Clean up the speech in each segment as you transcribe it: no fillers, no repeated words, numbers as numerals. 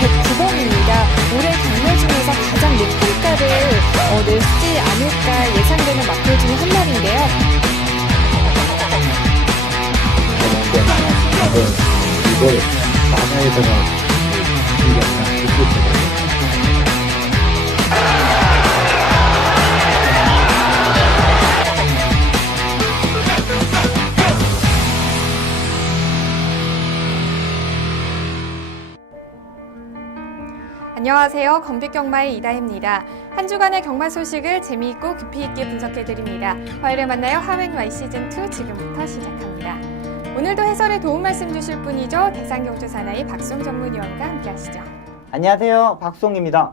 109번입니다. 올해 경매 중에서 가장 높은 가를 내지 않을까 예상되는 마필 중 한 마리인데요. 이걸 바다에다가 안녕하세요. 건빛경마의 이다혜입니다. 한 주간의 경마 소식을 재미있고 깊이 있게 분석해드립니다. 화요일에 만나요. 하웬 Y 시즌2 지금부터 시작합니다. 오늘도 해설에 도움 말씀 주실 분이죠. 대상경주 사나이 박송 전문위원과 함께 하시죠. 안녕하세요. 박송입니다.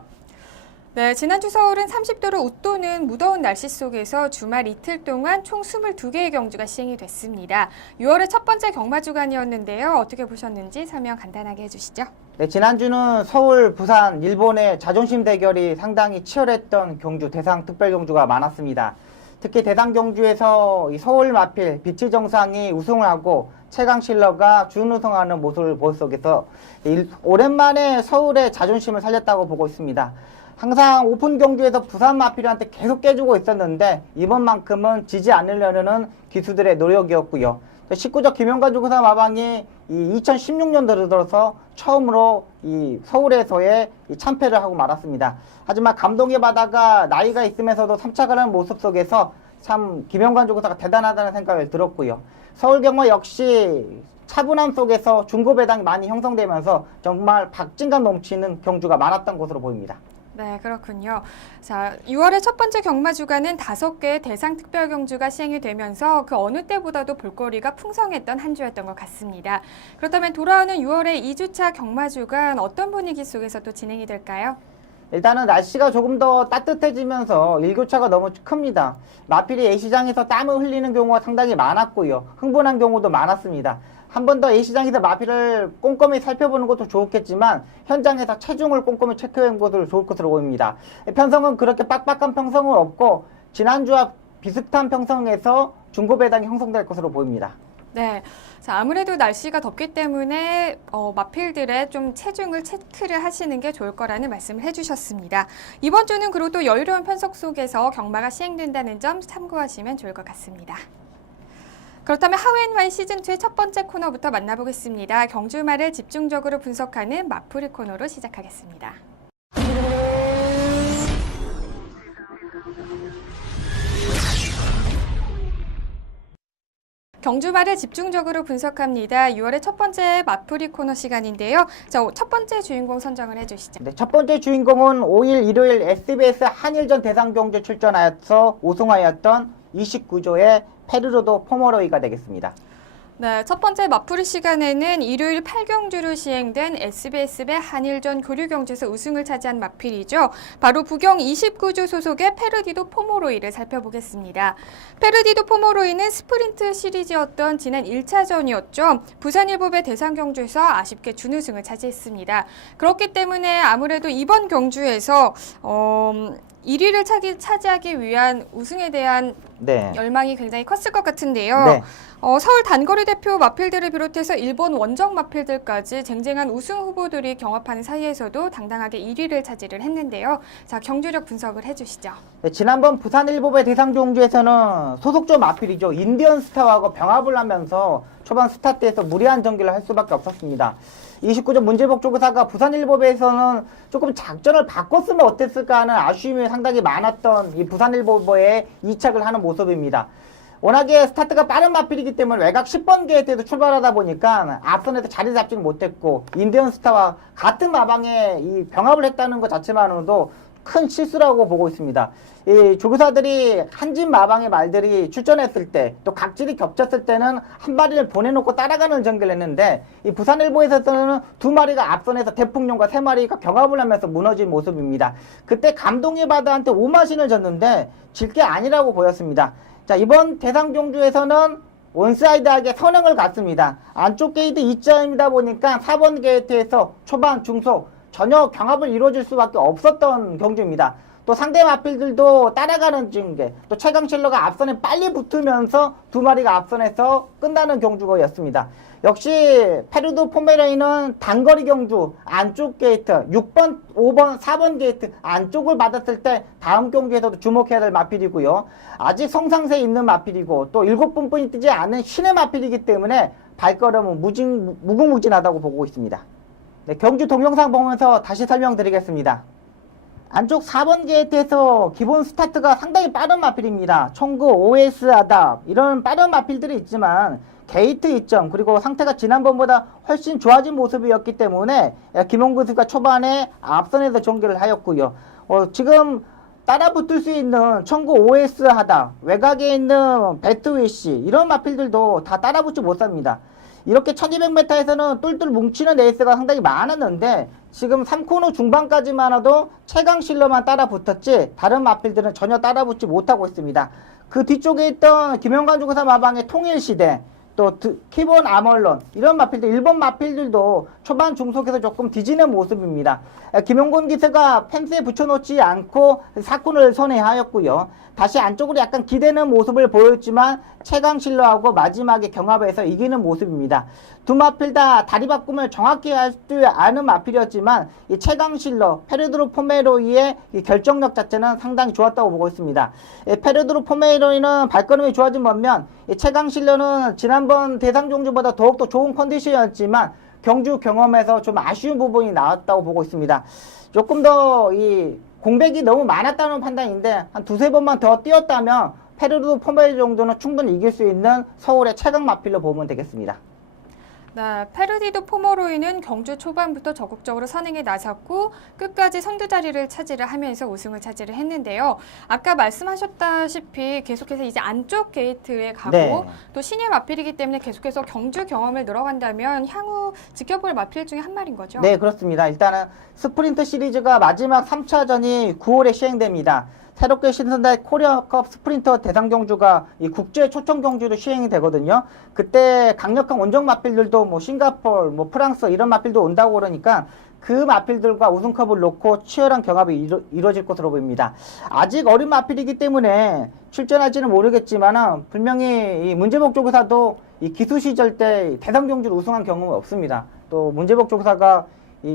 네, 지난주 서울은 30도를 웃도는 무더운 날씨 속에서 주말 이틀 동안 총 22개의 경주가 시행이 됐습니다. 6월의 첫 번째 경마 주간이었는데요. 어떻게 보셨는지 설명 간단하게 해주시죠. 네, 지난주는 서울, 부산, 일본의 자존심 대결이 상당히 치열했던 경주, 대상 특별 경주가 많았습니다. 특히 대상 경주에서 서울 마필, 빛의 정상이 우승을 하고 최강실러가 준우승하는 모습을 볼 속에서 오랜만에 서울의 자존심을 살렸다고 보고 있습니다. 항상 오픈 경주에서 부산 마필한테 계속 깨주고 있었는데 이번만큼은 지지 않으려는 기수들의 노력이었고요. 19적 김영관 조교사 마방이 2016년도를 들어서 처음으로 이 서울에서의 참패를 하고 말았습니다. 하지만 감동의 바다가 나이가 있으면서도 삼착하는 모습 속에서 참 김영관 조교사가 대단하다는 생각을 들었고요. 서울경마 역시 차분함 속에서 중고배당이 많이 형성되면서 정말 박진감 넘치는 경주가 많았던 것으로 보입니다. 네, 그렇군요. 자, 6월의 첫 번째 경마 주간은 5개의 대상 특별 경주가 시행이 되면서 그 어느 때보다도 볼거리가 풍성했던 한 주였던 것 같습니다. 그렇다면 돌아오는 6월의 2주차 경마 주간 어떤 분위기 속에서 또 진행이 될까요? 일단은 날씨가 조금 더 따뜻해지면서 일교차가 너무 큽니다. 마필이 A시장에서 땀을 흘리는 경우가 상당히 많았고요. 흥분한 경우도 많았습니다. 한 번 더 A시장에서 마필을 꼼꼼히 살펴보는 것도 좋겠지만 현장에서 체중을 꼼꼼히 체크해보는 것도 좋을 것으로 보입니다. 편성은 그렇게 빡빡한 편성은 없고 지난주와 비슷한 편성에서 중고배당이 형성될 것으로 보입니다. 네, 자, 아무래도 날씨가 덥기 때문에 마필들의 좀 체중을 체크를 하시는 게 좋을 거라는 말씀을 해주셨습니다. 이번 주는 그리고 또 여유로운 편성 속에서 경마가 시행된다는 점 참고하시면 좋을 것 같습니다. 그렇다면 하웬 Y 시즌2의 첫 번째 코너부터 만나보겠습니다. 경주말을 집중적으로 분석하는 마풀이 코너로 시작하겠습니다. 경주말을 집중적으로 분석합니다. 6월의 첫 번째 마풀이 코너 시간인데요. 자, 첫 번째 주인공 선정을 해주시죠. 네, 첫 번째 주인공은 5일 일요일 SBS 한일전 대상경주 출전하여서 우승하였던 29조의 페르로도 포머로이가 되겠습니다. 네, 첫 번째 마풀이 시간에는 일요일 8경주로 시행된 SBS배 한일전 교류경주에서 우승을 차지한 마필이죠. 바로 부경 29조 소속의 페르디도 포모로이를 살펴보겠습니다. 페르디도 포모로이는 스프린트 시리즈였던 지난 1차전이었죠. 부산일보배 대상경주에서 아쉽게 준우승을 차지했습니다. 그렇기 때문에 아무래도 이번 경주에서 1위를 차지하기 위한 우승에 대한 열망이 굉장히 컸을 것 같은데요. 네. 서울 단거리 대표 마필들을 비롯해서 일본 원정 마필들까지 쟁쟁한 우승 후보들이 경합하는 사이에서도 당당하게 1위를 차지를 했는데요. 자, 경주력 분석을 해주시죠. 네, 지난번 부산일보배 대상경주에서는 소속조 마필이죠. 인디언 스타하고 병합을 하면서 초반 스타트에서 무리한 전개를 할 수밖에 없었습니다. 29조 문재복 조교사가 부산일보배에서는 조금 작전을 바꿨으면 어땠을까 하는 아쉬움이 상당히 많았던 이 부산일보배에 이착을 하는 모습입니다. 워낙에 스타트가 빠른 마필이기 때문에 외곽 10번 게이트에서 출발하다 보니까 앞선에서 자리 잡지는 못했고 인디언 스타와 같은 마방에 이 병합을 했다는 것 자체만으로도 큰 실수라고 보고 있습니다. 이 조교사들이 한진 마방의 말들이 출전했을 때 또 각질이 겹쳤을 때는 한 마리를 보내놓고 따라가는 전개를 했는데 이 부산일보에서는 두 마리가 앞선에서 대풍룡과 세 마리가 경합을 하면서 무너진 모습입니다. 그때 감동의 바다한테 오마신을 졌는데 질 게 아니라고 보였습니다. 자, 이번 대상경주에서는 원사이드하게 선행을 갔습니다. 안쪽 게이트 2점이다 보니까 4번 게이트에서 초반, 중소 전혀 경합을 이루어질 수밖에 없었던 경주입니다. 또 상대 마필들도 따라가는 중계, 또 최강실러가 앞선에 빨리 붙으면서 두 마리가 앞선에서 끝나는 경주였습니다. 역시 페르도 포메레이는 단거리 경주 안쪽 게이트 6번, 5번, 4번 게이트 안쪽을 받았을 때 다음 경주에서도 주목해야 될 마필이고요. 아직 성상세에 있는 마필이고 또 7분뿐이 뜨지 않은 신의 마필이기 때문에 발걸음은 무궁무진하다고 보고 있습니다. 네, 경주 동영상 보면서 다시 설명드리겠습니다. 안쪽 4번 게이트에서 기본 스타트가 상당히 빠른 마필입니다. 총구, OS, 아답 이런 빠른 마필들이 있지만 게이트 이점 그리고 상태가 지난번보다 훨씬 좋아진 모습이었기 때문에 김홍근 선수가 초반에 앞선에서 전개를 하였고요. 지금 따라 붙을 수 있는 청구 OS 하다 외곽에 있는 배트위시 이런 마필들도 다 따라 붙지 못합니다. 이렇게 1200m에서는 똘똘 뭉치는 레이스가 상당히 많았는데 지금 3코너 중반까지만 해도 최강실러만 따라 붙었지 다른 마필들은 전혀 따라 붙지 못하고 있습니다. 그 뒤쪽에 있던 김영관 중사 마방의 통일시대 또 키본 아멀론 이런 마필들 일본 마필들도 초반 중속에서 조금 뒤지는 모습입니다. 김용곤 기세가 펜스에 붙여놓지 않고 4코너를 선회하였고요. 다시 안쪽으로 약간 기대는 모습을 보였지만 최강실러하고 마지막에 경합에서 이기는 모습입니다. 두 마필 다 다리 바꿈을 정확히 할 줄 아는 마필이었지만 이 최강실러 페르드로 포메로이의 이 결정력 자체는 상당히 좋았다고 보고 있습니다. 페르드로 포메로이는 발걸음이 좋아진 반면 이 최강실러는 지난번 대상종주보다 더욱더 좋은 컨디션이었지만 경주 경험에서 좀 아쉬운 부분이 나왔다고 보고 있습니다. 조금 더 이 공백이 너무 많았다는 판단인데 한 두세 번만 더 뛰었다면 페르도 포메로 정도는 충분히 이길 수 있는 서울의 최강 마필로 보면 되겠습니다. 네, 페르디도 포모로이는 경주 초반부터 적극적으로 선행에 나섰고 끝까지 선두 자리를 차지를 하면서 우승을 차지를 했는데요. 아까 말씀하셨다시피 계속해서 이제 안쪽 게이트에 가고 네. 또 신의 마필이기 때문에 계속해서 경주 경험을 늘어간다면 향후 지켜볼 마필 중에 한 마리인 거죠. 네, 그렇습니다. 일단은 스프린트 시리즈가 마지막 3차전이 9월에 시행됩니다. 새롭게 신설된 코리아컵 스프린터 대상 경주가 이 국제 초청 경주로 시행이 되거든요. 그때 강력한 원정 마필들도 뭐 싱가포르, 뭐 프랑스 이런 마필도 온다고 그러니까 그 마필들과 우승컵을 놓고 치열한 경합이 이루어질 것으로 보입니다. 아직 어린 마필이기 때문에 출전할지는 모르겠지만 분명히 이 문제복 조교사도 이 기수 시절 때 대상 경주를 우승한 경험은 없습니다. 또 문제복 조교사가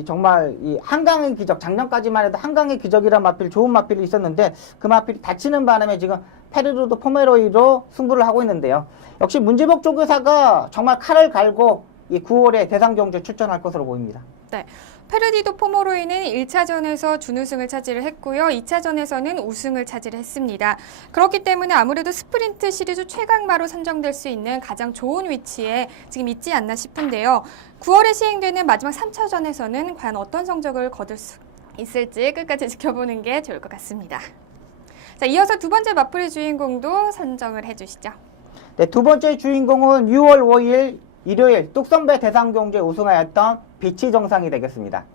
정말 이 한강의 기적, 작년까지만 해도 한강의 기적이란 마필, 좋은 마필이 있었는데 그 마필이 다치는 바람에 지금 페르도 포메로이로 승부를 하고 있는데요. 역시 문제복 조교사가 정말 칼을 갈고 이 9월에 대상 경주에 출전할 것으로 보입니다. 네. 페르디도 포모로이는 1차전에서 준우승을 차지를 했고요. 2차전에서는 우승을 차지를 했습니다. 그렇기 때문에 아무래도 스프린트 시리즈 최강마로 선정될 수 있는 가장 좋은 위치에 지금 있지 않나 싶은데요. 9월에 시행되는 마지막 3차전에서는 과연 어떤 성적을 거둘 수 있을지 끝까지 지켜보는 게 좋을 것 같습니다. 자, 이어서 두 번째 마풀의 주인공도 선정을 해주시죠. 네, 두 번째 주인공은 6월 5일 일요일 뚝섬배 대상 경주에 우승하였던 비치 정상이 되겠습니다.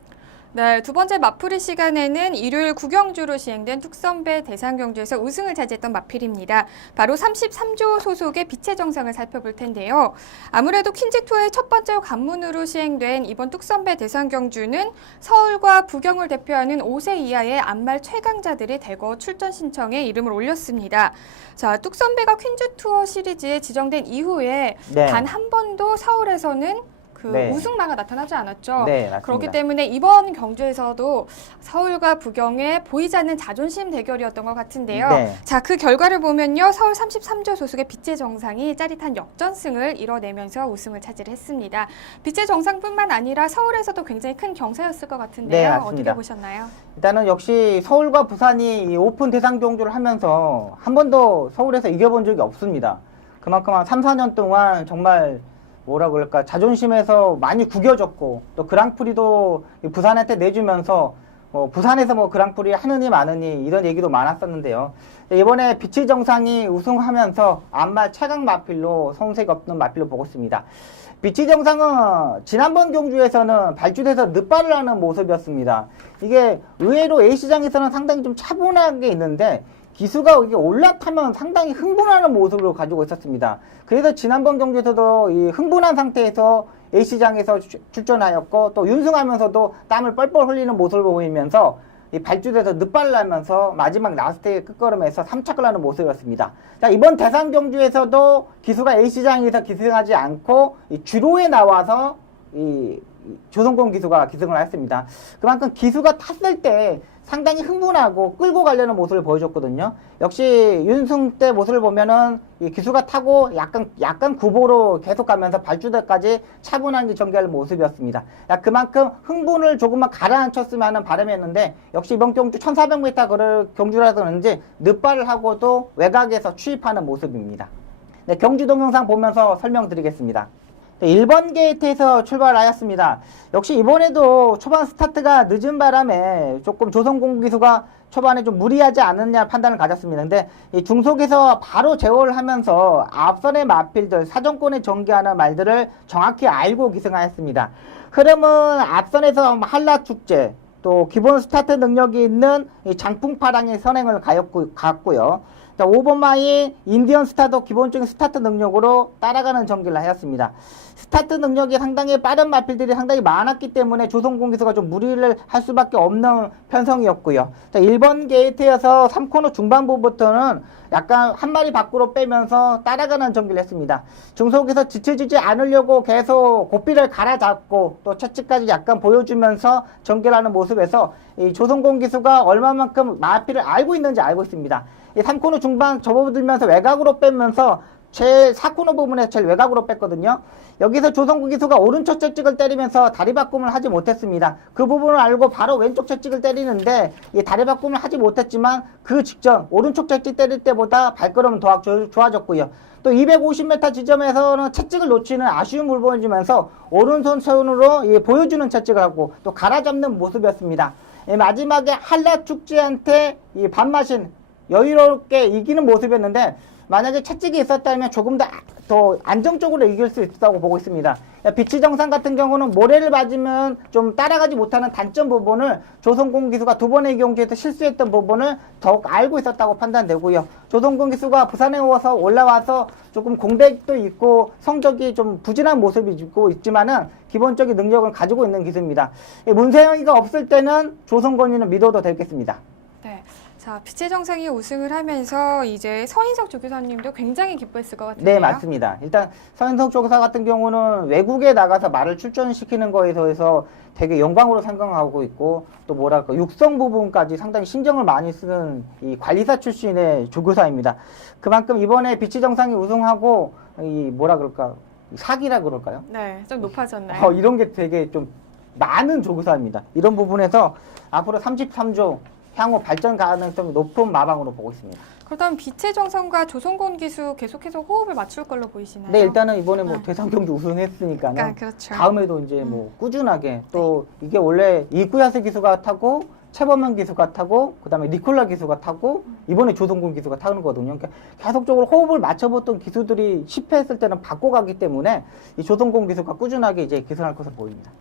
네, 두 번째 마풀이 시간에는 일요일 구경주로 시행된 뚝섬배 대상경주에서 우승을 차지했던 마필입니다. 바로 33조 소속의 빛의 정상을 살펴볼 텐데요. 아무래도 퀸즈 투어의 첫 번째 관문으로 시행된 이번 뚝섬배 대상경주는 서울과 부경을 대표하는 5세 이하의 안말 최강자들이 대거 출전 신청에 이름을 올렸습니다. 자, 뚝섬배가 퀸즈 투어 시리즈에 지정된 이후에 네. 단 한 번도 서울에서는 네. 우승마가 나타나지 않았죠. 네, 맞습니다. 그렇기 때문에 이번 경주에서도 서울과 부경의 보이지 않는 자존심 대결이었던 것 같은데요. 네. 자, 그 결과를 보면요. 서울 33조 소속의 빛의 정상이 짜릿한 역전승을 이뤄내면서 우승을 차지를 했습니다. 빛의 정상뿐만 아니라 서울에서도 굉장히 큰 경사였을 것 같은데요. 네, 어떻게 맞습니다. 보셨나요? 일단은 역시 서울과 부산이 이 오픈 대상 경주를 하면서 한 번도 서울에서 이겨본 적이 없습니다. 그만큼 한 3, 4년 동안 정말 뭐라 그럴까 자존심에서 많이 구겨졌고 또 그랑프리도 부산한테 내주면서 부산에서 뭐 그랑프리 하느니 마느니 이런 얘기도 많았었는데요. 이번에 빛의 정상이 우승하면서 안말 최강 마필로 손색 없는 마필로 보고 있습니다. 빛의 정상은 지난번 경주에서는 발주돼서 늑발을 하는 모습이었습니다. 이게 의외로 A시장에서는 상당히 좀 차분하게 있는데 기수가 이게 올라타면 상당히 흥분하는 모습을 가지고 있었습니다. 그래서 지난번 경기에서도 이 흥분한 상태에서 A시장에서 출전하였고 또 윤승하면서도 땀을 뻘뻘 흘리는 모습을 보이면서 이 발주돼서 늑발을 하면서 마지막 라스트의 끝걸음에서 3착을 하는 모습이었습니다. 자, 이번 대상 경주에서도 기수가 A시장에서 기승하지 않고 이 주로에 나와서 이 조선공 기수가 기승을 했습니다. 그만큼 기수가 탔을 때 상당히 흥분하고 끌고 가려는 모습을 보여줬거든요. 역시 윤승 때 모습을 보면은 이 기수가 타고 약간 구보로 계속 가면서 발주대까지 차분하게 전개하는 모습이었습니다. 그만큼 흥분을 조금만 가라앉혔으면 하는 바람이었는데 역시 이번 경주 1400m 거리 경주라서 그런지 늑발을 하고도 외곽에서 추입하는 모습입니다. 네, 경주 동영상 보면서 설명드리겠습니다. 1번 게이트에서 출발하였습니다. 역시 이번에도 초반 스타트가 늦은 바람에 조금 조선공 기수가 초반에 좀 무리하지 않느냐 판단을 가졌습니다. 근데 이 중속에서 바로 제어를 하면서 앞선의 마필들, 사정권에 전개하는 말들을 정확히 알고 기승하였습니다. 흐름은 앞선에서 한라축제, 또 기본 스타트 능력이 있는 이 장풍파랑의 선행을 갔고요. 5번 마이 인디언 스타도 기본적인 스타트 능력으로 따라가는 전개를 하였습니다. 스타트 능력이 상당히 빠른 마필들이 상당히 많았기 때문에 조선공 기수가 좀 무리를 할 수밖에 없는 편성이었고요. 자, 1번 게이트에서 3코너 중반부부터는 약간 한 마리 밖으로 빼면서 따라가는 전개를 했습니다. 중속에서 지쳐지지 않으려고 계속 고삐를 갈아잡고 또 채찍까지 약간 보여주면서 전개를 하는 모습에서 이 조선공 기수가 얼마만큼 마필을 알고 있는지 알고 있습니다. 이 3코너 중반 접어들면서 외곽으로 빼면서 제 4코너 부분에서 제일 외곽으로 뺐거든요. 여기서 조선공 기수가 오른쪽 채찍을 때리면서 다리 바꿈을 하지 못했습니다. 그 부분을 알고 바로 왼쪽 채찍을 때리는데 이 다리 바꿈을 하지 못했지만 그 직전 오른쪽 채찍 때릴 때보다 발걸음은 더 좋아졌고요. 또 250m 지점에서는 채찍을 놓치는 아쉬움을 보여주면서 오른손 손으로 보여주는 채찍을 하고 또 갈아잡는 모습이었습니다. 마지막에 한라축제한테 이 반마신 여유롭게 이기는 모습이었는데 만약에 채찍이 있었다면 조금 더 안정적으로 이길 수 있다고 보고 있습니다. 비치정상 같은 경우는 모래를 맞으면 좀 따라가지 못하는 단점 부분을 조선공 기수가 두 번의 경기에서 실수했던 부분을 더욱 알고 있었다고 판단되고요. 조선공 기수가 부산에 와서 올라와서 조금 공백도 있고 성적이 좀 부진한 모습이 있지만은 기본적인 능력을 가지고 있는 기수입니다. 문세영이가 없을 때는 조선건이는 믿어도 되겠습니다. 네. 자, 빛의 정상이 우승을 하면서 이제 서인석 조교사님도 굉장히 기뻐했을 것 같은데요. 네, 맞습니다. 일단 서인석 조교사 같은 경우는 외국에 나가서 말을 출전시키는 거에 대해서 되게 영광으로 생각하고 있고 또 뭐랄까 육성 부분까지 상당히 신경을 많이 쓰는 이 관리사 출신의 조교사입니다. 그만큼 이번에 빛의 정상이 우승하고 이 뭐라 그럴까 사기라 그럴까요? 네, 좀 높아졌나요? 이런 게 되게 좀 많은 조교사입니다. 이런 부분에서 앞으로 33조 향후 발전 가능성이 높은 마방으로 보고 있습니다. 그렇다면 빛의 정상과 조선공 기수 계속해서 호흡을 맞출 걸로 보이시나요? 네, 일단은 이번에 뭐 대상 경주 우승했으니까는 그렇죠. 다음에도 이제 뭐 꾸준하게 또 이게 원래 이쿠야스 기수가 타고 최범현 기수가 타고 그다음에 니콜라 기수가 타고 이번에 조선공 기수가 타는 거거든요. 그러니까 계속적으로 호흡을 맞춰봤던 기수들이 실패했을 때는 바꿔가기 때문에 이 조선공 기수가 꾸준하게 이제 기승할 것으로 보입니다.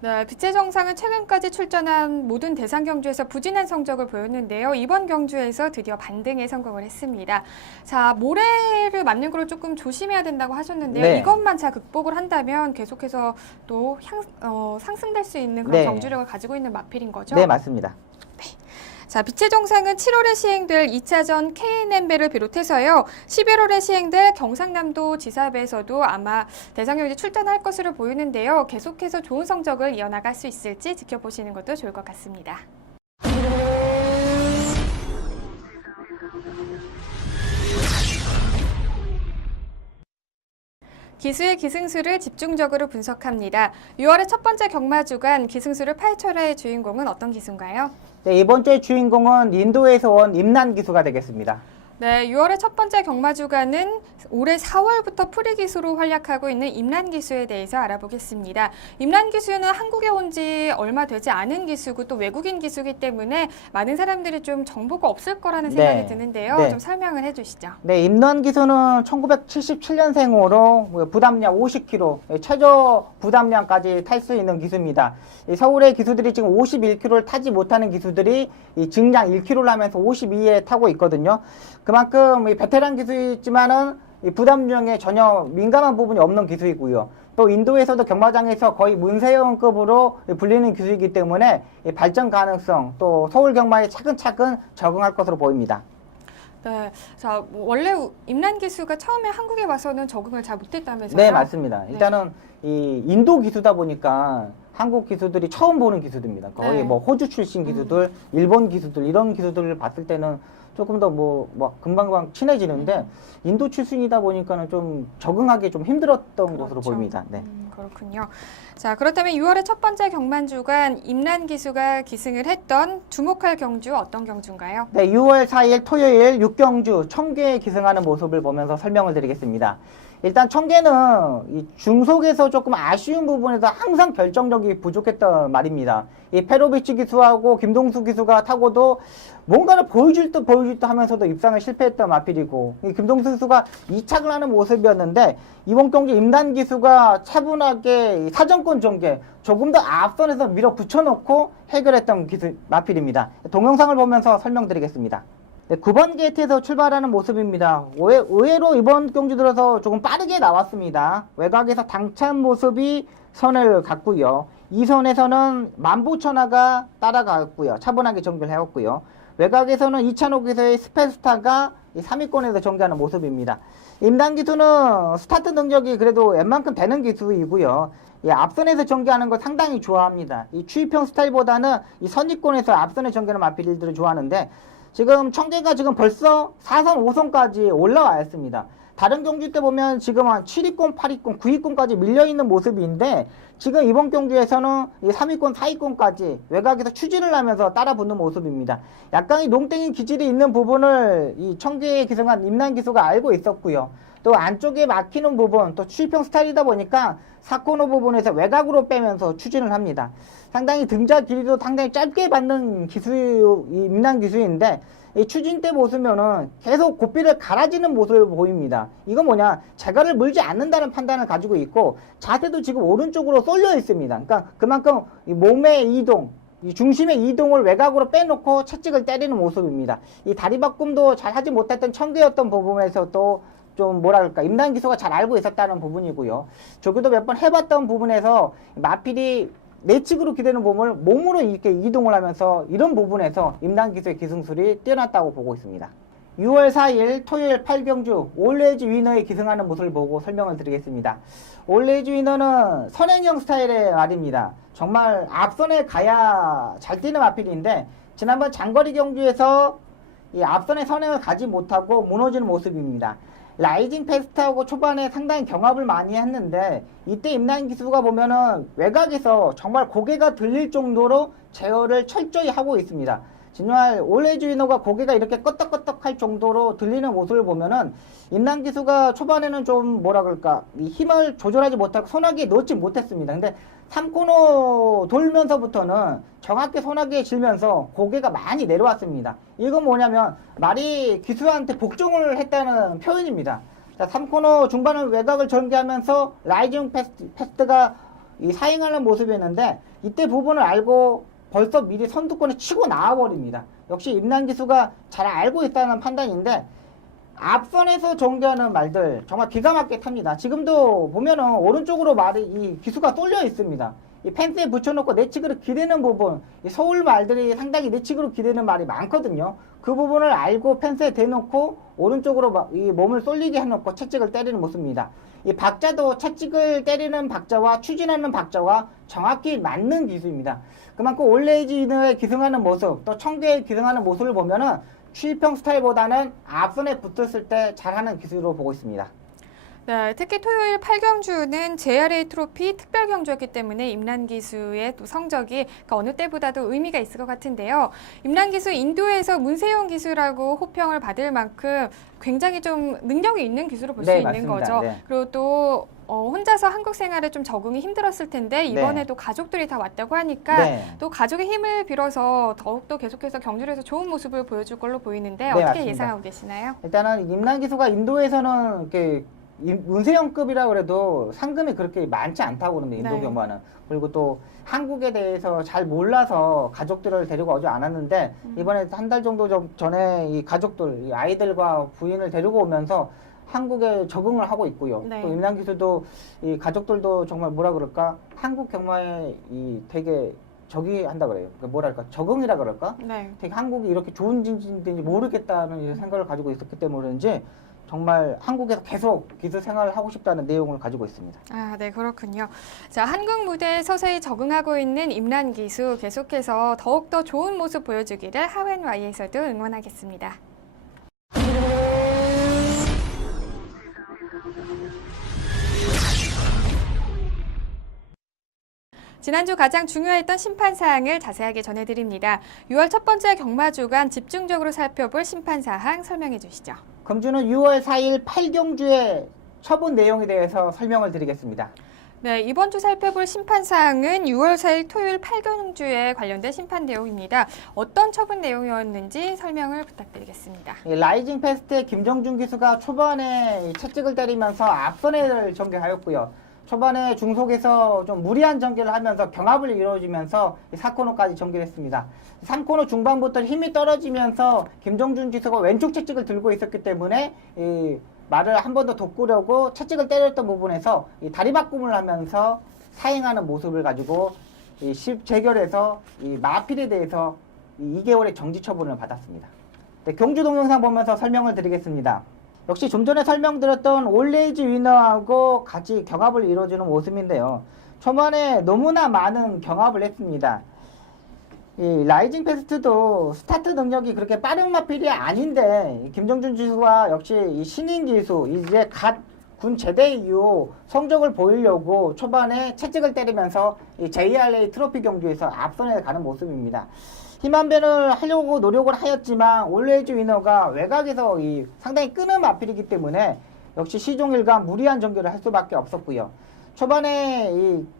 네, 빛의 정상은 최근까지 출전한 모든 대상 경주에서 부진한 성적을 보였는데요. 이번 경주에서 드디어 반등에 성공을 했습니다. 자, 모래를 맞는 걸 조금 조심해야 된다고 하셨는데요. 네. 이것만 잘 극복을 한다면 계속해서 또 상승될 수 있는 그런 네. 경주력을 가지고 있는 마필인 거죠? 네, 맞습니다. 자, 빛의 정상은 7월에 시행될 2차전 KNM배를 비롯해서요. 11월에 시행될 경상남도 지사배에서도 아마 대상경주에 출전할 것으로 보이는데요. 계속해서 좋은 성적을 이어나갈 수 있을지 지켜보시는 것도 좋을 것 같습니다. 기수의 기승수를 집중적으로 분석합니다. 6월의 첫 번째 경마 주간 기승수를 8철의 주인공은 어떤 기수인가요? 네, 이번 주의 주인공은 인도에서 온 임난 기수가 되겠습니다. 네, 6월의 첫 번째 경마 주간은 올해 4월부터 프리 기수로 활약하고 있는 임란 기수에 대해서 알아보겠습니다. 임란 기수는 한국에 온 지 얼마 되지 않은 기수고 또 외국인 기수이기 때문에 많은 사람들이 좀 정보가 없을 거라는 생각이 네. 드는데요. 네. 좀 설명을 해주시죠. 네, 임난 기수는 1977년생으로 부담량 50kg, 최저 부담량까지 탈 수 있는 기수입니다. 서울의 기수들이 지금 51kg를 타지 못하는 기수들이 증량 1kg를 하면서 52에 타고 있거든요. 그만큼 베테랑 기수이지만은 이 부담량에 전혀 민감한 부분이 없는 기수이고요. 또 인도에서도 경마장에서 거의 문세영급으로 불리는 기수이기 때문에 이 발전 가능성 또 서울 경마에 차근차근 적응할 것으로 보입니다. 네, 자 원래 임란 기수가 처음에 한국에 와서는 적응을 잘 못했다면서요? 네, 맞습니다. 네. 일단은 이 인도 기수다 보니까 한국 기수들이 처음 보는 기수들입니다. 거의 네. 뭐 호주 출신 기수들, 일본 기수들 이런 기수들을 봤을 때는 조금 더 뭐 금방금방 친해지는데 인도 출신이다 보니까는 좀 적응하기 좀 힘들었던 것으로 그렇죠. 보입니다. 네. 그렇군요. 자, 그렇다면 6월의 첫 번째 경만 주간 임란 기수가 기승을 했던 주목할 경주 어떤 경주인가요? 네, 6월 4일 토요일 6경주 청계에 기승하는 모습을 보면서 설명을 드리겠습니다. 일단 청계는 이 중속에서 조금 아쉬운 부분에서 항상 결정력이 부족했던 말입니다. 이 페로비치 기수하고 김동수 기수가 타고도 뭔가를 보여줄 듯 하면서도 입상을 실패했던 마필이고, 이 김동수 기수가 이착을 하는 모습이었는데 이번 경기 임란 기수가 차분하게 사정권 전개 조금 더 앞선에서 밀어붙여놓고 해결했던 기수 마필입니다. 동영상을 보면서 설명드리겠습니다. 네, 9번 게이트에서 출발하는 모습입니다. 의외로 이번 경주 들어서 조금 빠르게 나왔습니다. 외곽에서 당찬 모습이 선을 갔고요. 2선에서는 만부천하가 따라갔고요. 차분하게 전개를 해왔고요. 외곽에서는 이찬호 기수의 스페스타가 3위권에서 전개하는 모습입니다. 임단 기수는 스타트 능력이 그래도 웬만큼 되는 기수이고요. 앞선에서 전개하는 걸 상당히 좋아합니다. 이 추이평 스타일보다는 이 선위권에서 앞선에 전개하는 마필들을 좋아하는데 지금 청계가 지금 벌써 4선, 5선까지 올라와 있습니다. 다른 경주 때 보면 지금 한 7위권, 8위권, 9위권까지 밀려있는 모습인데 지금 이번 경주에서는 이 3위권, 4위권까지 외곽에서 추진을 하면서 따라붙는 모습입니다. 약간 이 농땡이 기질이 있는 부분을 이 청계에 기승한 임란 기수가 알고 있었고요. 또 안쪽에 막히는 부분, 또 추이평 스타일이다 보니까 사코너 부분에서 외곽으로 빼면서 추진을 합니다. 상당히 등자 길이도 상당히 짧게 받는 기수, 임란 기수인데 이 추진 때 보시면은 계속 고삐를 갈아지는 모습을 보입니다. 이건 뭐냐, 재갈을 물지 않는다는 판단을 가지고 있고 자세도 지금 오른쪽으로 쏠려 있습니다. 그러니까 그만큼 이 몸의 이동, 이 중심의 이동을 외곽으로 빼놓고 채찍을 때리는 모습입니다. 이 다리 바꿈도 잘 하지 못했던 청계였던 부분에서 또 좀 뭐랄까 임란 기수가 잘 알고 있었다는 부분이고요. 저기도 몇 번 해봤던 부분에서 마필이 내측으로 기대는 몸을 몸으로 이렇게 이동을 하면서 이런 부분에서 임란 기수의 기승술이 뛰어났다고 보고 있습니다. 6월 4일 토요일 8경주 올레이즈 위너의 기승하는 모습을 보고 설명을 드리겠습니다. 올레이즈 위너는 선행형 스타일의 말입니다. 정말 앞선에 가야 잘 뛰는 마필인데 지난번 장거리 경주에서 이 앞선에 선행을 가지 못하고 무너지는 모습입니다. 라이징 페스트하고 초반에 상당히 경합을 많이 했는데 이때 임란 기수가 보면은 외곽에서 정말 고개가 들릴 정도로 제어를 철저히 하고 있습니다. 정말 올레이즈 위너가 고개가 이렇게 끄덕끄덕할 정도로 들리는 모습을 보면은 임란 기수가 초반에는 좀 뭐라 그럴까 이 힘을 조절하지 못하고 손아귀에 넣지 못했습니다. 근데 3코너 돌면서부터는 정확히 손아귀에 질면서 고개가 많이 내려왔습니다. 이건 뭐냐면 말이 기수한테 복종을 했다는 표현입니다. 자, 3코너 중반을 외곽을 전개하면서 라이징 패스트가 사행하는 모습이었는데 이때 부분을 알고 벌써 미리 선두권에 치고 나와버립니다. 역시 임란 기수가 잘 알고 있다는 판단인데 앞선에서 전개하는 말들 정말 기가 막히게 탑니다. 지금도 보면은 오른쪽으로 말이 이 기수가 쏠려 있습니다. 이 펜스에 붙여놓고 내측으로 기대는 부분, 이 서울 말들이 상당히 내측으로 기대는 말이 많거든요. 그 부분을 알고 펜스에 대놓고 오른쪽으로 이 몸을 쏠리게 해놓고 채찍을 때리는 모습입니다. 이 박자도 채찍을 때리는 박자와 추진하는 박자와 정확히 맞는 기수입니다. 그만큼 올레이즈 위너에 기승하는 모습, 또 청계에 기승하는 모습을 보면은 추이평 스타일보다는 앞선에 붙었을 때 잘하는 기수로 보고 있습니다. 네, 특히 토요일 8경주는 JRA 트로피 특별 경주였기 때문에 임란 기수의 또 성적이 그 어느 때보다도 의미가 있을 것 같은데요. 임란 기수 인도에서 문세용 기수라고 호평을 받을 만큼 굉장히 좀 능력이 있는 기수로 볼 수 있는 맞습니다. 거죠. 네. 그리고 또 혼자서 한국 생활에 좀 적응이 힘들었을 텐데 이번에도 가족들이 다 왔다고 하니까 또 가족의 힘을 빌어서 더욱더 계속해서 경주를 해서 좋은 모습을 보여줄 걸로 보이는데 어떻게 맞습니다. 예상하고 계시나요? 일단은 임란 기수가 인도에서는 이렇게 문세영급이라 그래도 상금이 그렇게 많지 않다고 그러는데 인도 경마는. 그리고 또 한국에 대해서 잘 몰라서 가족들을 데리고 오지 않았는데 이번에 한 달 정도 전에 이 가족들, 이 아이들과 부인을 데리고 오면서 한국에 적응을 하고 있고요. 네. 또 임란 기수도 이 가족들도 정말 뭐라 그럴까 한국 경마에 이 되게 적이 한다 그래요. 그러니까 뭐랄까 적응이라 그럴까? 네. 되게 한국이 이렇게 좋은 진지인지 모르겠다는 이런 생각을 가지고 있었기 때문인지 정말 한국에서 계속 기수 생활을 하고 싶다는 내용을 가지고 있습니다. 아, 네, 그렇군요. 자, 한국 무대에 서서히 적응하고 있는 임란 기수 계속해서 더욱더 좋은 모습 보여주기를 하웬와이에서도 응원하겠습니다. 지난주 가장 중요했던 심판 사항을 자세하게 전해드립니다. 6월 첫 번째 경마 주간 집중적으로 살펴볼 심판 사항 설명해 주시죠. 금주는 6월 4일 8경주의 처분 내용에 대해서 설명을 드리겠습니다. 네, 이번 주 살펴볼 심판 사항은 6월 4일 토요일 8경주에 관련된 심판 내용입니다. 어떤 처분 내용이었는지 설명을 부탁드리겠습니다. 라이징 페스트의 김정준 기수가 초반에 채찍을 때리면서 앞선회를 전개하였고요. 초반에 중속에서 좀 무리한 전개를 하면서 경합을 이루어지면서 4코너까지 전개를 했습니다. 3코너 중반부터 힘이 떨어지면서 김정준 기수가 왼쪽 채찍을 들고 있었기 때문에 이 말을 한 번 더 돋구려고 채찍을 때렸던 부분에서 이 다리 바꿈을 하면서 사행하는 모습을 가지고 이 재결해서 이 마필에 대해서 이 2개월의 정지 처분을 받았습니다. 네, 경주 동영상 보면서 설명을 드리겠습니다. 역시 좀 전에 설명드렸던 올레이지 위너하고 같이 경합을 이루어지는 모습인데요. 초반에 너무나 많은 경합을 했습니다. 이 라이징 페스트도 스타트 능력이 그렇게 빠른 마필이 아닌데 김정준 기수와 역시 이 신인 기수 이제 갓 군 제대 이후 성적을 보이려고 초반에 채찍을 때리면서 이 JRA 트로피 경주에서 앞선에 가는 모습입니다. 힘한변을 하려고 노력을 하였지만 올레이즈 위너가 외곽에서 이 상당히 끄는 마필이기 때문에 역시 시종일관 무리한 전개를 할 수밖에 없었고요. 초반에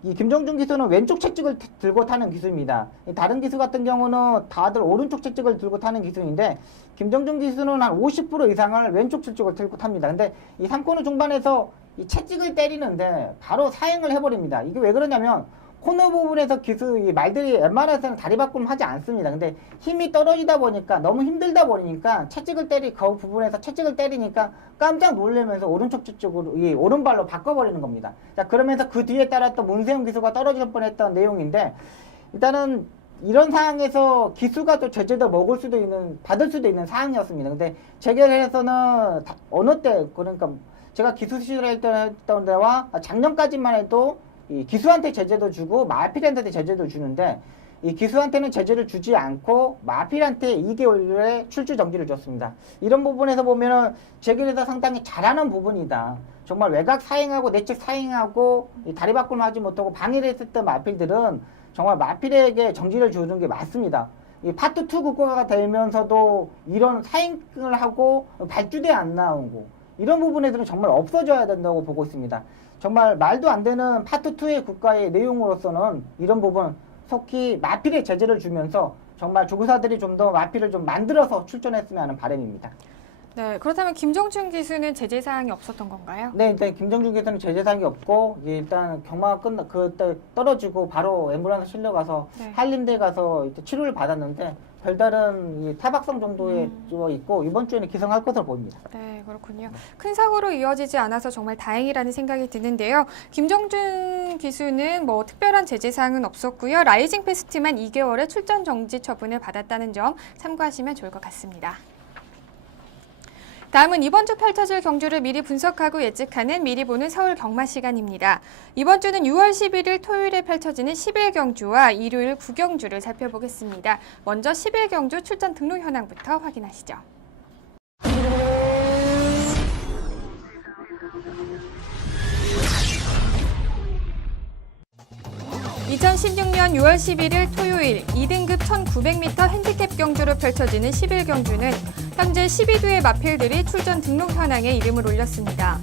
이 김정준 기수는 왼쪽 채찍을 들고 타는 기수입니다. 다른 기수 같은 경우는 다들 오른쪽 채찍을 들고 타는 기수인데 김정준 기수는 한 50% 이상을 왼쪽 채찍을 들고 탑니다. 근데 이 3코너 중반에서 이 채찍을 때리는데 바로 사행을 해버립니다. 이게 왜 그러냐면 코너 부분에서 기수 이 말들이 웬만해서는 다리 바꿈 하지 않습니다. 근데 힘이 떨어지다 보니까 너무 힘들다 보니까 채찍을 그 부분에서 채찍을 때리니까 깜짝 놀라면서 오른쪽 채찍으로 이 오른발로 바꿔버리는 겁니다. 자, 그러면서 그 뒤에 따랐던 문세영 기수가 떨어질 뻔했던 내용인데 일단은 이런 상황에서 기수가 또 제재도 받을 수도 있는 상황이었습니다. 근데 재결해서는 어느 때 그러니까 제가 기수 시절에 했던 데와 작년까지만 해도 이 기수한테 제재도 주고 마필한테 제재도 주는데 이 기수한테는 제재를 주지 않고 마필한테 2개월의 출주 정지를 줬습니다. 이런 부분에서 보면은 재결에서 상당히 잘하는 부분이다. 정말 외곽 사행하고 내측 사행하고 이 다리 바꿈을 하지 못하고 방해를 했었던 마필들은 정말 마필에게 정지를 주는 게 맞습니다. 이 파트 2 국가가 되면서도 이런 사행을 하고 발주대 안 나오고 이런 부분에서는 정말 없어져야 된다고 보고 있습니다. 정말 말도 안 되는 파트 2의 국가의 내용으로서는 이런 부분 속히 마필에 제재를 주면서 정말 조교사들이 좀 더 마필을 좀 만들어서 출전했으면 하는 바람입니다. 네, 그렇다면 김정준 기수는 제재 사항이 없었던 건가요? 네, 일단 김정준 기수는 제재 사항이 없고 일단 경마가 그때 떨어지고 바로 앰뷸런스 실려가서 네. 한림대 가서 치료를 받았는데 별다른 이 타박성 정도에 있고 이번 주에는 기승할 것으로 보입니다. 네, 그렇군요. 큰 사고로 이어지지 않아서 정말 다행이라는 생각이 드는데요. 김정준 기수는 뭐 특별한 제재 사항은 없었고요. 라이징 페스트만 2개월의 출전 정지 처분을 받았다는 점 참고하시면 좋을 것 같습니다. 다음은 이번 주 펼쳐질 경주를 미리 분석하고 예측하는 미리 보는 서울 경마 시간입니다. 이번 주는 6월 11일 토요일에 펼쳐지는 10일 일요일 9경주를 살펴보겠습니다. 먼저 10일 출전 등록 현황부터 확인하시죠. 2016년 6월 11일 토요일 2등급 1900m 핸디캡 경주로 펼쳐지는 11경주는 현재 12두의 마필들이 출전 등록 현황에 이름을 올렸습니다.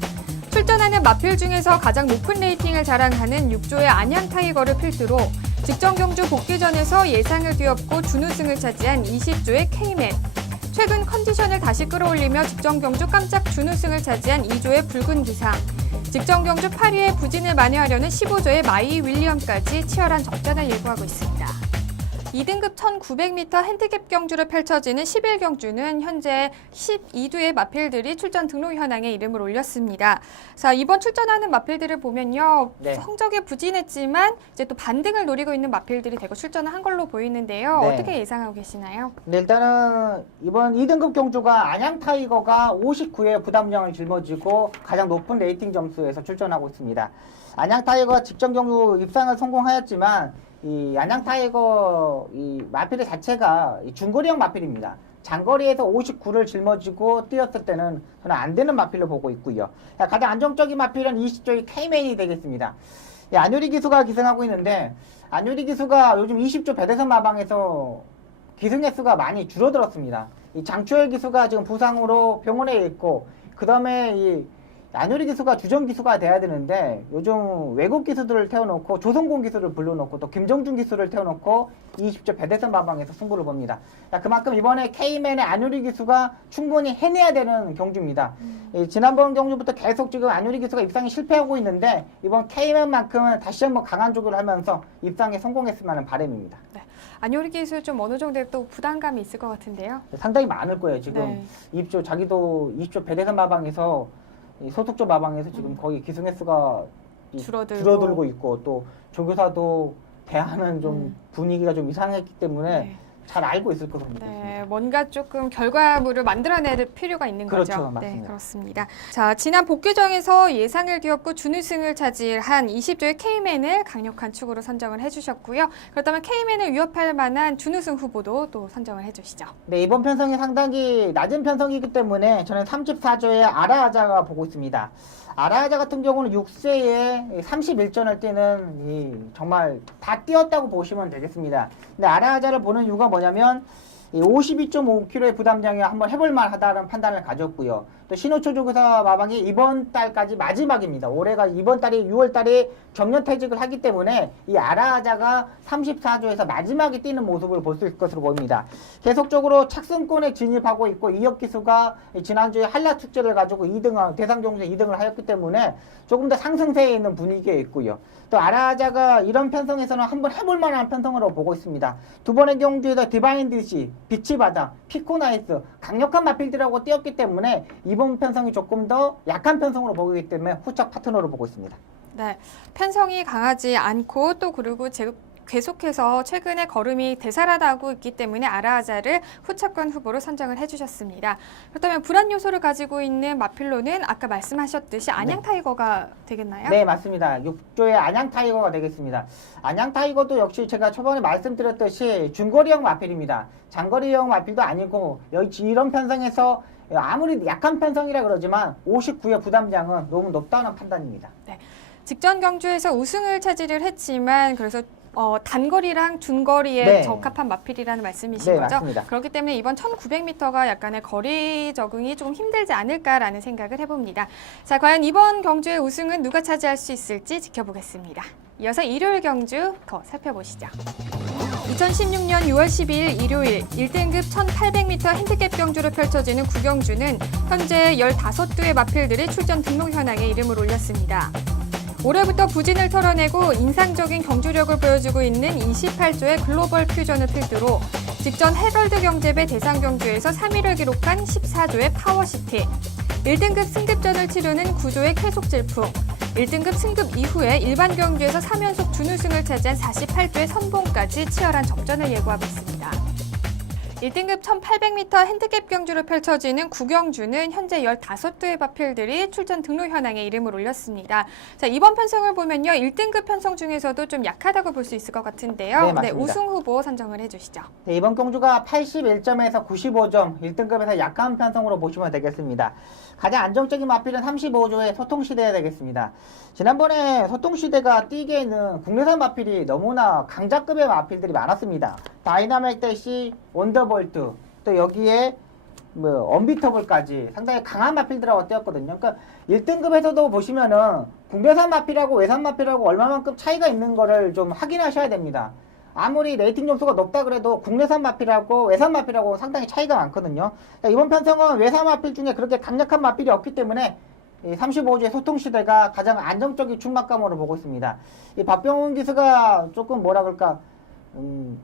출전하는 마필 중에서 가장 높은 레이팅을 자랑하는 6조의 안양 타이거를 필두로 직전 경주 복귀전에서 예상을 뒤엎고 준우승을 차지한 20조의 K맨, 최근 컨디션을 다시 끌어올리며 직전 경주 깜짝 준우승을 차지한 2조의 붉은 기상, 직전 경주 8위의 부진을 만회하려는 15조의 마이 윌리엄까지 치열한 접전을 예고하고 있습니다. 2등급 1900m 핸디캡 경주로 펼쳐지는 11경주는 현재 12두의 마필들이 출전 등록 현황에 이름을 올렸습니다. 자, 이번 출전하는 마필들을 보면요. 네. 성적이 부진했지만 이제 또 반등을 노리고 있는 마필들이 대거 출전을 한 걸로 보이는데요. 네. 어떻게 예상하고 계시나요? 네, 일단은 이번 2등급 경주가 안양 타이거가 59회 부담량을 짊어지고 가장 높은 레이팅 점수에서 출전하고 있습니다. 안양 타이거가 직전 경주 입상을 성공하였지만 이 안양 타이거 이 마필 자체가 이 중거리형 마필입니다. 장거리에서 59를 짊어지고 뛰었을 때는 저는 안 되는 마필로 보고 있고요. 가장 안정적인 마필은 20조의 K맨이 되겠습니다. 안효리 기수가 기승하고 있는데 안효리 기수가 요즘 20조 배대선 마방에서 기승 횟수가 많이 줄어들었습니다. 이 장초열 기수가 지금 부상으로 병원에 있고 그 다음에 이 안효리 기수가 주전 기수가 돼야 되는데 요즘 외국 기수들을 태워놓고 조성공 기수를 불러놓고 또 김정준 기수를 태워놓고 20조 배대선 마방에서 승부를 봅니다. 그만큼 이번에 K맨의 안효리 기수가 충분히 해내야 되는 경주입니다. 지난번 경주부터 계속 지금 안효리 기수가 입상에 실패하고 있는데 이번 K맨만큼은 다시 한번 강한 조교를 하면서 입상에 성공했으면 하는 바람입니다. 네. 안효리 기수 좀 어느 정도의 또 부담감이 있을 것 같은데요. 상당히 많을 거예요. 지금 네. 20조 자기도 20조 배대선 마방에서 이 소속조 마방에서 지금 거의 기승 횟수가 줄어들고 있고 또 조교사도 대하는 좀 분위기가 좀 이상했기 때문에 네. 잘 알고 있을 겁니다. 네, 뭔가 조금 결과물을 만들어낼 필요가 있는 그렇죠, 거죠. 맞습니다. 네, 그렇습니다. 자, 지난 복귀전에서 예상을 뒤엎고 준우승을 차지한 20조의 K맨을 강력한 축으로 선정을 해주셨고요. 그렇다면 K맨을 위협할 만한 준우승 후보도 또 선정을 해주시죠. 네, 이번 편성이 상당히 낮은 편성이기 때문에 저는 34조의 아라아자가 보고 있습니다. 아라아자 같은 경우는 6세에 31전을 뛰는 정말 다 뛰었다고 보시면 되겠습니다. 근데 아라아자를 보는 이유가 뭐냐면 52.5kg의 부담량이 한번 해볼만 하다는 판단을 가졌고요. 또 신호초 조교사 마방이 이번 달까지 마지막입니다. 올해가 이번 달이 6월 달에 정년퇴직을 하기 때문에 이 아라아자가 34조에서 마지막에 뛰는 모습을 볼 수 있을 것으로 보입니다. 계속적으로 착승권에 진입하고 있고 이혁기수가 지난주에 한라축제를 가지고 2등, 대상종에서 2등을 하였기 때문에 조금 더 상승세에 있는 분위기에 있고요. 또 아라아자가 이런 편성에서는 한번 해볼 만한 편성으로 보고 있습니다. 두 번의 경주에서 디바인 DC, 빛의 바다, 피코나이스 강력한 마필들하고 뛰었기 때문에 이번 편성이 조금 더 약한 편성으로 보이기 때문에 후착 파트너로 보고 있습니다. 네, 편성이 강하지 않고 또 그리고 계속해서 최근에 걸음이 대살하다고 있기 때문에 아라아자를 후차권 후보로 선정을 해주셨습니다. 그렇다면 불안 요소를 가지고 있는 마필로는 아까 말씀하셨듯이 안양 타이거가 되겠나요? 네, 맞습니다. 6조의 안양 타이거가 되겠습니다. 안양 타이거도 역시 제가 초반에 말씀드렸듯이 중거리형 마필입니다. 장거리형 마필도 아니고 이런 편성에서 아무리 약한 편성이라 그러지만 59의 부담량은 너무 높다는 판단입니다. 네, 직전 경주에서 우승을 차지를 했지만 그래서 단거리랑 중거리에 네. 적합한 마필이라는 말씀이신 네, 거죠? 맞습니다. 그렇기 때문에 이번 1900m가 약간의 거리 적응이 조금 힘들지 않을까라는 생각을 해봅니다. 자, 과연 이번 경주의 우승은 누가 차지할 수 있을지 지켜보겠습니다. 이어서 일요일 경주 더 살펴보시죠. 2016년 6월 12일 일요일 1등급 1800m 핸디캡 경주로 펼쳐지는 구경주는 현재 15두의 마필들이 출전 등록 현황에 이름을 올렸습니다. 올해부터 부진을 털어내고 인상적인 경주력을 보여주고 있는 28조의 글로벌 퓨전을 필두로 직전 헤럴드 경제배 대상 경주에서 3위를 기록한 14조의 파워시티, 1등급 승급전을 치르는 9조의 쾌속질풍, 1등급 승급 이후에 일반 경주에서 3연속 준우승을 차지한 48조의 선봉까지 치열한 접전을 예고하고 있습니다. 1등급 1800m 핸디캡 경주로 펼쳐지는 구경주는 현재 15두의 마필들이 출전 등록 현황에 이름을 올렸습니다. 자, 이번 편성을 보면요. 1등급 편성 중에서도 좀 약하다고 볼 수 있을 것 같은데요. 네, 맞습니다. 우승 후보 선정을 해주시죠. 네, 이번 경주가 81점에서 95점, 1등급에서 약한 편성으로 보시면 되겠습니다. 가장 안정적인 마필은 35조의 소통시대가 되겠습니다. 지난번에 소통시대가 뛰기에는 국내산 마필이 너무나 강자급의 마필들이 많았습니다. 다이나믹 대시, 원더볼트, 또 여기에 언비터블까지 상당히 강한 마필들하고 뛰었거든요. 그러니까 1등급에서도 보시면은 국내산 마필하고 외산 마필하고 얼마만큼 차이가 있는 거를 좀 확인하셔야 됩니다. 아무리 레이팅 점수가 높다 그래도 국내산 마필하고 외산 마필하고 상당히 차이가 많거든요. 이번 편성은 외산 마필 중에 그렇게 강력한 마필이 없기 때문에 35조의 소통시대가 가장 안정적인 충막감으로 보고 있습니다. 이 박병훈 기수가 조금 뭐라 그럴까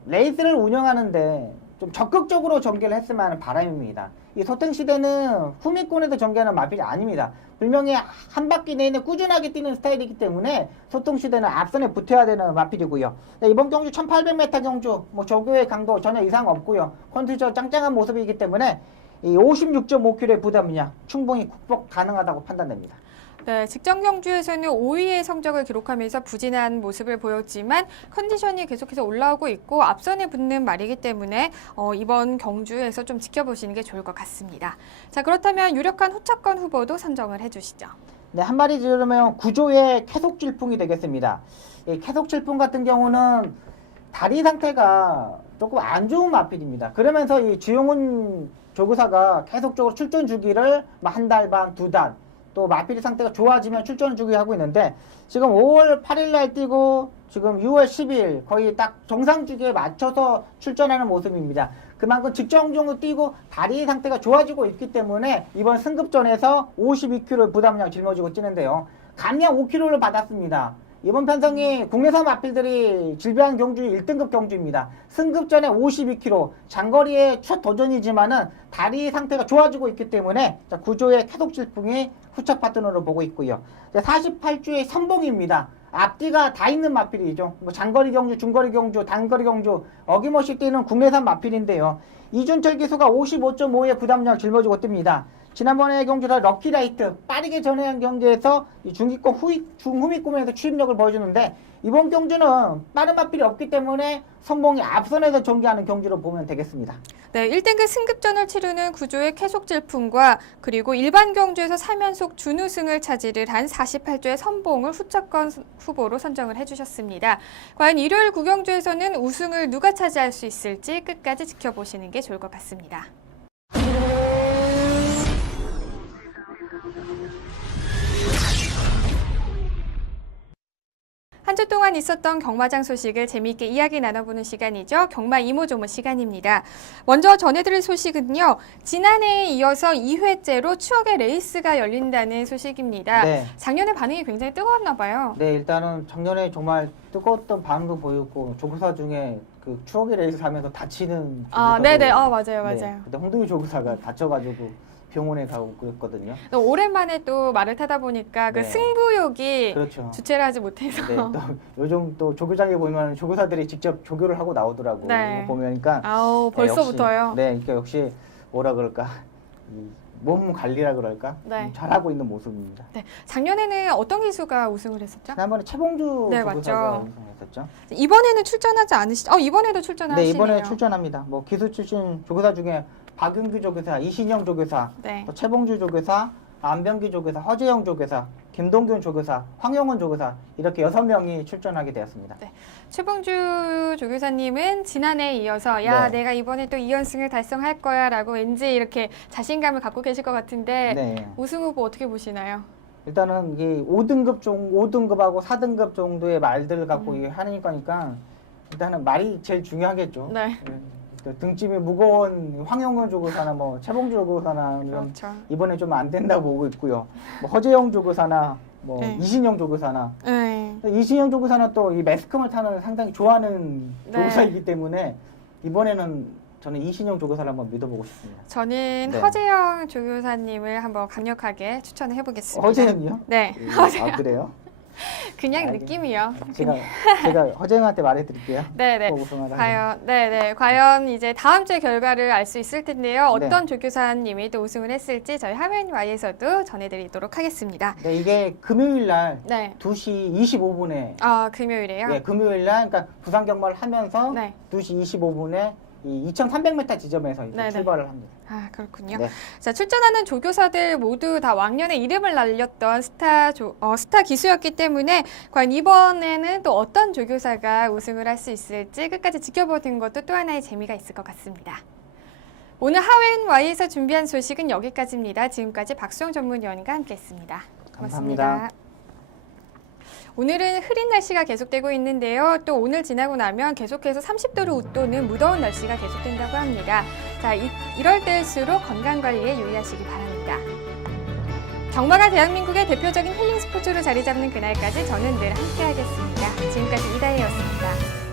레이스를 운영하는데 좀 적극적으로 전개를 했으면 하는 바람입니다. 이 소통시대는 후미권에서 전개하는 마필이 아닙니다. 분명히 한 바퀴 내내 꾸준하게 뛰는 스타일이기 때문에 소통시대는 앞선에 붙어야 되는 마필이고요. 네, 이번 경주 1800m 경주 뭐 조교의 강도 전혀 이상 없고요. 컨디션 짱짱한 모습이기 때문에 이 56.5kg의 부담량 충분히 극복 가능하다고 판단됩니다. 네, 직전 경주에서는 5위의 성적을 기록하면서 부진한 모습을 보였지만 컨디션이 계속해서 올라오고 있고 앞선에 붙는 말이기 때문에 이번 경주에서 좀 지켜보시는 게 좋을 것 같습니다. 자, 그렇다면 유력한 후차권 후보도 선정을 해주시죠. 네, 한마디 지르면 구조의 캐속질풍이 되겠습니다. 이 캐속질풍 같은 경우는 다리 상태가 조금 안 좋은 마필입니다. 그러면서 이 주용훈 조교사가 계속적으로 출전 주기를 한 달 반, 두 달, 또 마필 상태가 좋아지면 출전 주기 하고 있는데 지금 5월 8일 날 뛰고 지금 6월 10일 거의 딱 정상 주기에 맞춰서 출전하는 모습입니다. 그만큼 직전적으로 뛰고 다리 상태가 좋아지고 있기 때문에 이번 승급전에서 52kg 부담량 짊어지고 뛰는데요. 감량 5kg를 받았습니다. 이번 편성이 국내산 마필들이 질비한 경주 1등급 경주입니다. 승급전에 52kg, 장거리의 첫 도전이지만은 다리 상태가 좋아지고 있기 때문에 구조의 캐속질풍이 후차 파트너로 보고 있고요. 48주의 선봉입니다. 앞뒤가 다 있는 마필이죠. 뭐 장거리 경주, 중거리 경주, 단거리 경주 어김없이 뛰는 국내산 마필인데요. 이준철 기수가 55.5의 부담량을 짊어지고 뜹니다. 지난번에 경주라 럭키라이트 빠르게 전해한 경기에서 중기권 중후미권에서 추임력을 보여주는데 이번 경주는 빠른 마필이 없기 때문에 선봉이 앞선에서 전개하는 경주로 보면 되겠습니다. 네, 1등급 승급전을 치르는 구조의 캐속질풍과 그리고 일반 경주에서 3연속 준우승을 차지를 한 48조의 선봉을 후차권 후보로 선정을 해주셨습니다. 과연 일요일 구경주에서는 우승을 누가 차지할 수 있을지 끝까지 지켜보시는 게 좋을 것 같습니다. 한 주 동안 있었던 경마장 소식을 재미있게 이야기 나눠보는 시간이죠. 경마 이모저모 시간입니다. 먼저 전해드릴 소식은요. 지난해에 이어서 2회째로 추억의 레이스가 열린다는 소식입니다. 네. 작년에 반응이 굉장히 뜨거웠나 봐요. 네, 일단은 작년에 정말 뜨거웠던 반응도 보였고 조교사 중에 그 추억의 레이스 하면서 다치는 아, 네네. 맞아요, 맞아요. 네, 그때 홍두희 조교사가 다쳐가지고 병원에 가고 그랬거든요. 오랜만에 또 말을 타다 보니까 그 네. 승부욕이 그렇죠. 주체를 하지 못해서. 네, 또 요즘 또 조교장에 보면 조교사들이 직접 조교를 하고 나오더라고. 네. 이거 보면니까 아우, 벌써부터요. 네, 그러니까 역시 뭐라 그럴까 이 몸 관리라 그럴까 네. 잘하고 있는 모습입니다. 네, 작년에는 어떤 기수가 우승을 했었죠? 지난번에 최봉주 네, 조교사가 맞죠. 우승했었죠. 이번에는 출전하지 않으시죠? 이번에도 출전하시네요. 네, 이번에 출전합니다. 뭐 기수 출신 조교사 중에 박윤규 조교사, 이신영 조교사, 네. 또 최봉주 조교사, 안병기 조교사, 허재영 조교사, 김동균 조교사, 황영원 조교사 이렇게 6명이 출전하게 되었습니다. 네. 최봉주 조교사님은 지난해에 이어서 야, 네. 내가 이번에 또 2연승을 달성할 거야 라고 왠지 이렇게 자신감을 갖고 계실 것 같은데 네. 우승 후보 어떻게 보시나요? 일단은 이 5등급하고 4등급 정도의 말들을 갖고 하는 거니까 일단은 말이 제일 중요하겠죠. 네. 등짐이 무거운 황영원 조교사나 뭐 최봉주 조교사나 그렇죠. 이번에 좀 안 된다고 보고 있고요. 뭐 허재영 조교사나 뭐 네. 이신영 조교사나 네. 이신영 조교사는 또 이 매스컴을 타는 상당히 좋아하는 네. 조교사이기 때문에 이번에는 저는 이신영 조교사를 한번 믿어보고 싶습니다. 저는 네. 허재영 조교사님을 한번 강력하게 추천을 해보겠습니다. 허재영이요? 네. 아 그래요? 그냥 알겠- 느낌이요. 제가 허재영한테 말해드릴게요. 네네. 꼭 우승하라 하면. 과연 이제 다음 주에 결과를 알 수 있을 텐데요. 어떤 네. 조교사님이 또 우승을 했을지 저희 화면 Y에서도 전해드리도록 하겠습니다. 네, 이게 금요일 날 네. 2시 25분에 금요일에요? 예, 금요일 날 그러니까 부산 경마를 하면서 네. 2시 25분에 이 2,300m 지점에서 이제 네네. 출발을 합니다. 그렇군요. 네. 자, 출전하는 조교사들 모두 다 왕년에 이름을 날렸던 스타 기수였기 때문에 과연 이번에는 또 어떤 조교사가 우승을 할 수 있을지 끝까지 지켜보는 것도 또 하나의 재미가 있을 것 같습니다. 오늘 하웬 Y에서 준비한 소식은 여기까지입니다. 지금까지 박수영 전문위원과 함께했습니다. 고맙습니다. 감사합니다. 오늘은 흐린 날씨가 계속되고 있는데요. 또 오늘 지나고 나면 계속해서 30도를 웃도는 무더운 날씨가 계속된다고 합니다. 자, 이럴 때일수록 건강관리에 유의하시기 바랍니다. 경마가 대한민국의 대표적인 힐링 스포츠로 자리 잡는 그날까지 저는 늘 함께하겠습니다. 지금까지 이다혜였습니다.